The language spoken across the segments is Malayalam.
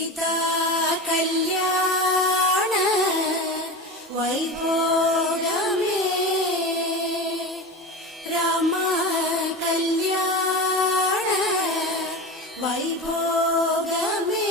ഇതാ കല്യാണ വൈഭോഗമേ. രാമ കല്യാണ വൈഭോഗമേ.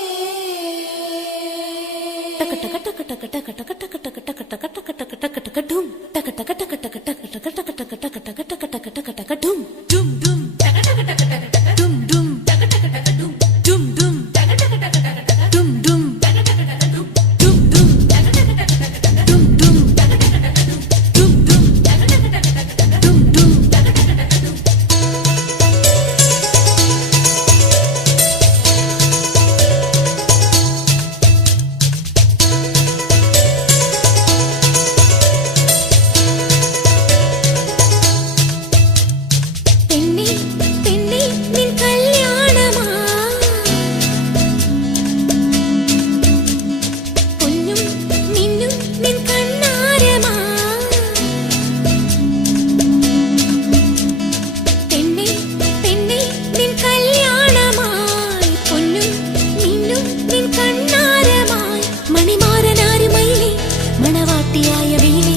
சத்தியாய வீணி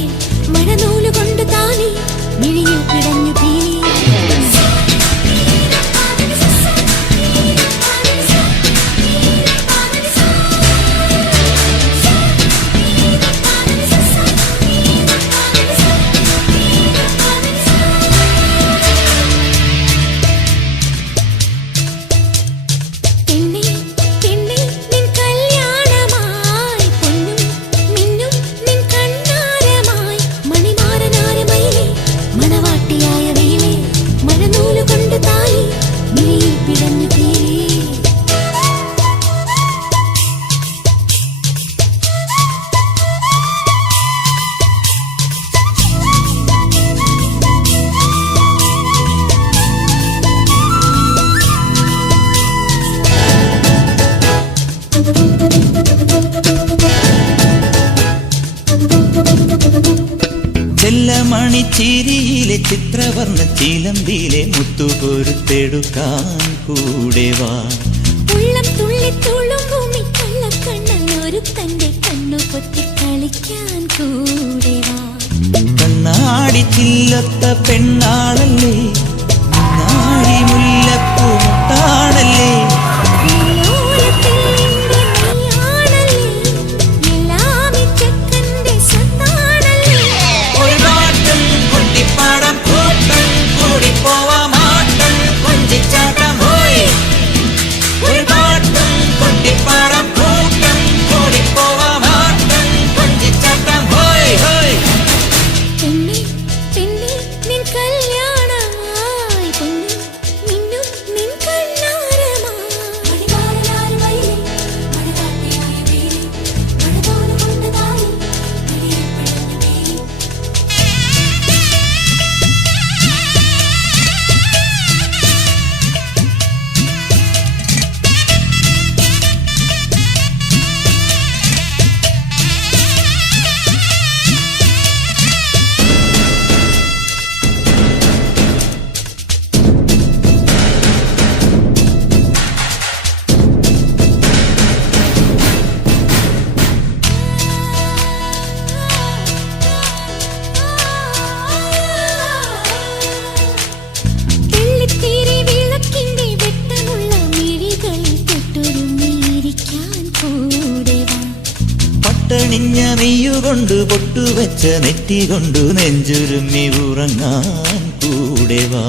ചിരിയിലെ ചിത്രവർണ ചിലമ്പിയിലെ മുത്തുപൊരുത്തെടുക്കാൻ കൂടെ വാ. ഉള്ളം തുള്ളി തുളുമ്പും കള്ളക്കണ്ണൊരു തന്റെ കണ്ണു പൊത്തി കളിക്കാൻ കൂടെ വാ. കണ്ണാടി ചില്ലത്ത പെണ്ണാളല്ലേ? കൊണ്ട് പൊട്ടുവെച്ച നെറ്റി കൊണ്ട് നെഞ്ചുരുമ്മി ഉറങ്ങാൻ കൂടെ വാ.